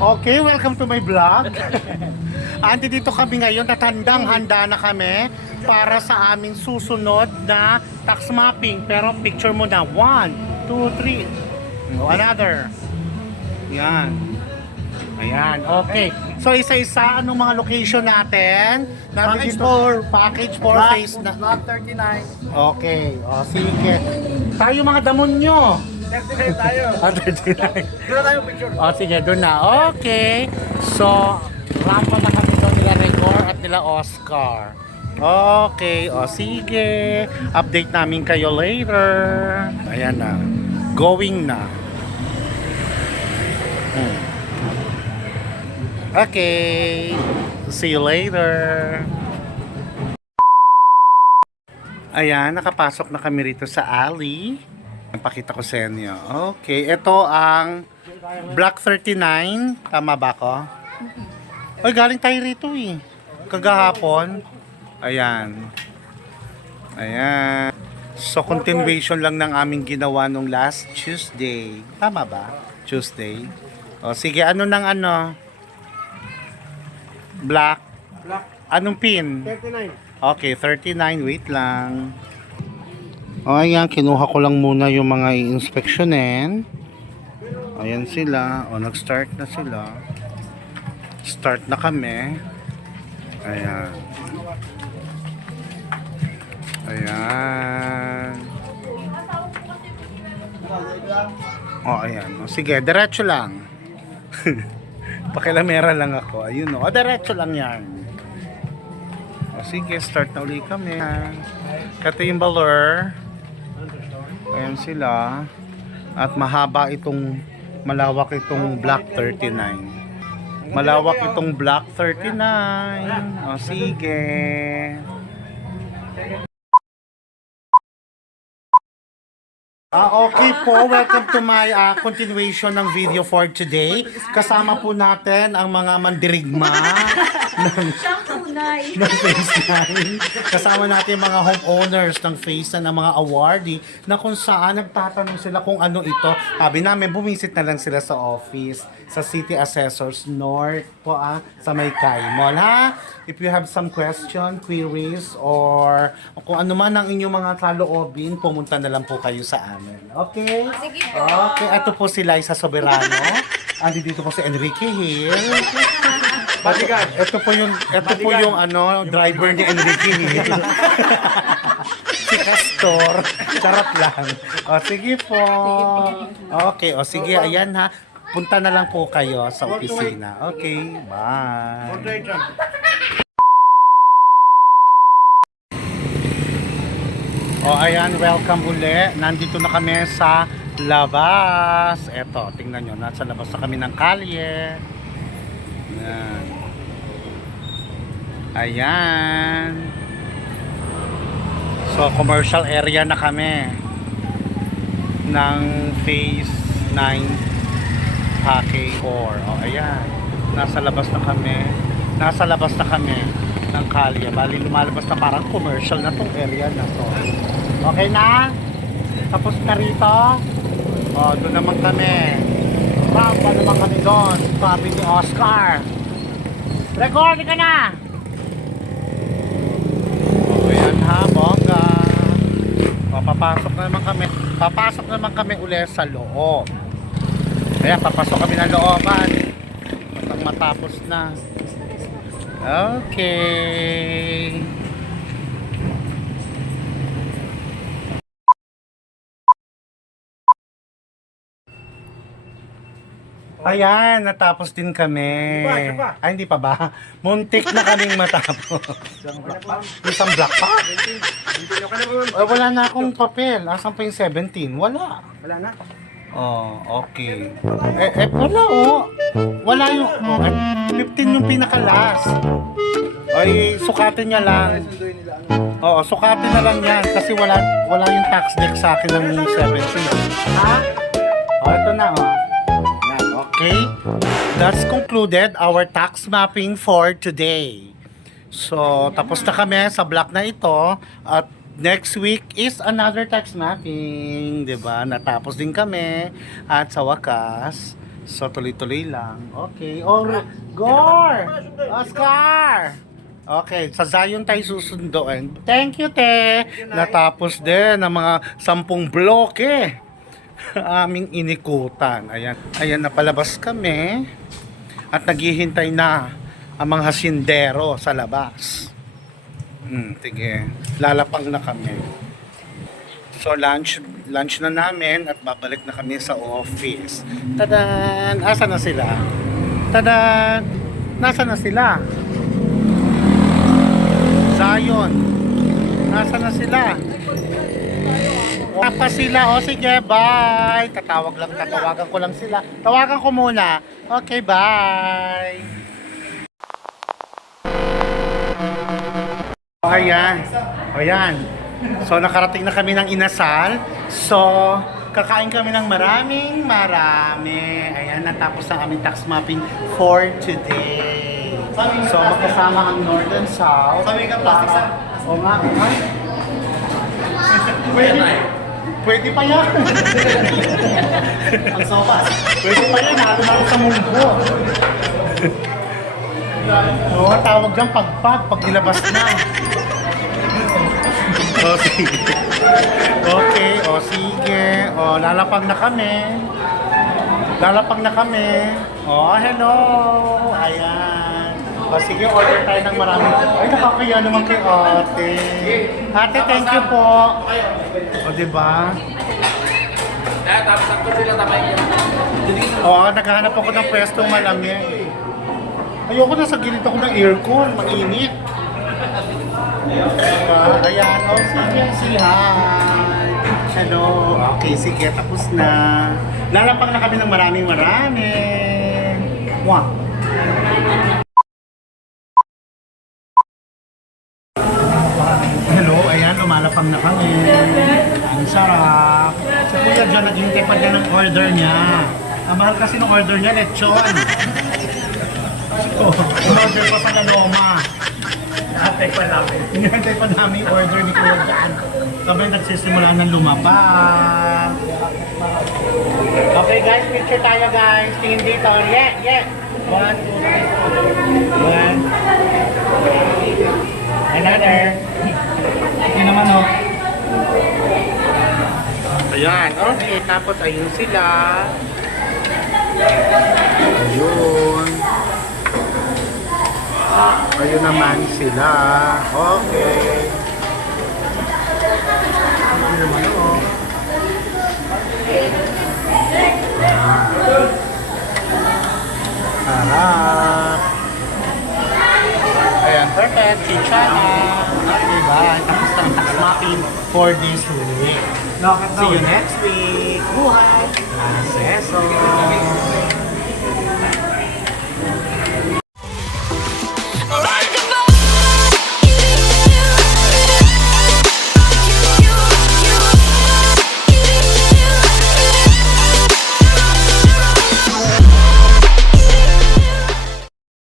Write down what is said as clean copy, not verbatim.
Okay, welcome to my vlog. Andi dito kami ngayon, handa na kami para sa aming susunod na tax mapping. Pero picture mo na, 1, 2, 3. Another. Yan. Ayan, okay. So isa-isa, anong mga location natin? Package dito, package 4 phase na. Block 39. Okay, o sige. Tayo mga damon nyo. 39 tayo. 39. Doon tayo picture. O sige, doon na. Okay. So, rampa na kami doon nila Rigor at nila Oscar. Okay. O sige. Update namin kayo later. Ayan na. Going na. Okay. See you later. Ayan, nakapasok na kami rito sa alley. Pakita ko sa inyo. Okay, ito ang Block 39. Tama ba ako? Ay, galing tayo rito eh. Kagahapon. Ayan. Ayan. So, continuation lang ng aming ginawa nung last Tuesday. Tama ba? Tuesday. O, sige, ano ng ano? Black. Block Anong pin? 39. Okay, 39. Wait lang. O, ayan. Kinuha ko lang muna yung mga i-inspectionin. Ayan sila. O, nag-start na sila. Start na kami. Ayan. Ayan. O, ayan. O, sige, diretso lang. Pakilamera lang ako. Ayun o. O, diretso lang yan. O, sige, start na uli kami. Ito yung balor. Ayan sila. At mahaba itong, malawak itong Block 39. Malawak itong Block 39. O, sige. Okay po, welcome to my continuation ng video for today. Kasama po natin ang mga mandirigma Siyang tunay. ng Phase 9. Kasama natin yung mga homeowners ng Phase 9, ng mga awardee na kung saan nagtatanong sila kung ano ito. Sabi namin, bumisit na lang sila sa office, sa City Assessors North po sa Maykay Mall, ha? If you have some question, queries, or kung ano man ang inyong mga kaloobin, pumunta na lang po kayo sa amin. Okay? Sige po. Okay, ito po si Liza Soberano. Andi dito po si Enrique Hill. Bodyguard. Ito po yung ano, driver ni Enrique Hill. Si Castor. Charot lang. O, sige po. Okay, o sige, ayan ha. Punta na lang po kayo sa opisina. Okay, bye. O, ayan, welcome uli. Nandito na kami sa labas. Eto, tingnan nyo, nasa labas na kami ng kalye. Ayan. Ayan. So, commercial area na kami ng Phase 9 Package 4. O, ayan. Nasa labas na kami. Nasa labas na kami ng kalye. Bali, lumalabas na parang commercial na tong area na to. Okay na? Tapos na rito? O, doon naman kami. Rampa naman kami doon. Sabi ni Oscar. Record ka na! O, ayan ha, bongga. O, papasok na naman kami. Papasok naman kami ulit sa loob. Ayan, papasok kami ng looban. Matapos na. Okay. Ayan, natapos din kami. Siya pa. Ay, hindi pa ba? Muntik na kaming matapos. Isang black pa? Wala na akong papel. Asan pa yung 17? Wala. Wala na. Oh, okay. Wala Wala yung 15 yung pinaka-last. Ay, sukatin niya lang. Sunduin nila ano. Oo, sukatin na lang yan kasi wala yung tax deck sa akin ng 17. Ha? Oh, ito na Yan, okay. That's concluded our tax mapping for today. So, tapos na kami sa block na ito at next week is another tax mapping, 'di ba? Natapos din kami at sa wakas So, tuloy-tuloy lang. Okay. Oh, Gore! Oscar! Okay, sa Zion tayo susunduin. Thank you, te! Natapos din ang mga 10 bloke. Aming inikutan. Ayan. Ayan, napalabas kami. At naghihintay na ang mga hasindero sa labas. Sige. Lalapang na kami. So, lunch na namin at babalik na kami sa office. Tadan! Asa na sila? Tadan! Nasa na sila? Zion. Nasa na sila? Tapa sila. O sige, bye. Tatawagan ko lang sila. Tawagan ko muna. Okay, bye. O, ayan. O, ayan. So, nakarating na kami ng inasal. So, kakain kami ng maraming marami. Ayan, natapos ang aming tax mapping for today. So, magkasama ang North and South. Sabi ka, plastic sa... O nga, o nga. Pwede pa yan. Ang sopas. Pwede pa yan, halo na sa munggo. Oo, tawag dyan pagpag, pag nilabas na. O sige. Okay, o sige. O, lalapag na kami. Lalapag na kami. O, hello. Ayan. O sige, order tayo ng marami. Ay, nakakaya naman kay ate. Ate, thank you po. O, diba? Tapos ako sila tamay ko. Oo, naghahanap ako ng pwestong malamig. Ayoko na sa gilid ako ng aircon, mainit. Ayan, oh sige, say hi. Hello. Okay, sige, tapos na. Lalapang na kami ng maraming. Wow. Hello, ayan, lumalapang na kami. Ang sarap. Si Kuya John, naghintay pa niya ng order niya. Ang mahal kasi ng order niya, lechon. So, in-order pa sa Laloma. Hinihintay pa namin yung order ni Kuya John. Sabay nagsisimula ng lumabas. Okay guys, picture tayo guys. Tingin dito. Yeah. 1, 2, 3, 4. Another. Ito naman oh. Ayan, okay. Tapos ayun sila. Ayun. Ayun naman sila. Okay. Ayun naman oh. Harap. Ayan, perfect. Chichana. Okay, bye. Tapos ang tax mapping for this week. See you next week. Buhay! Seso!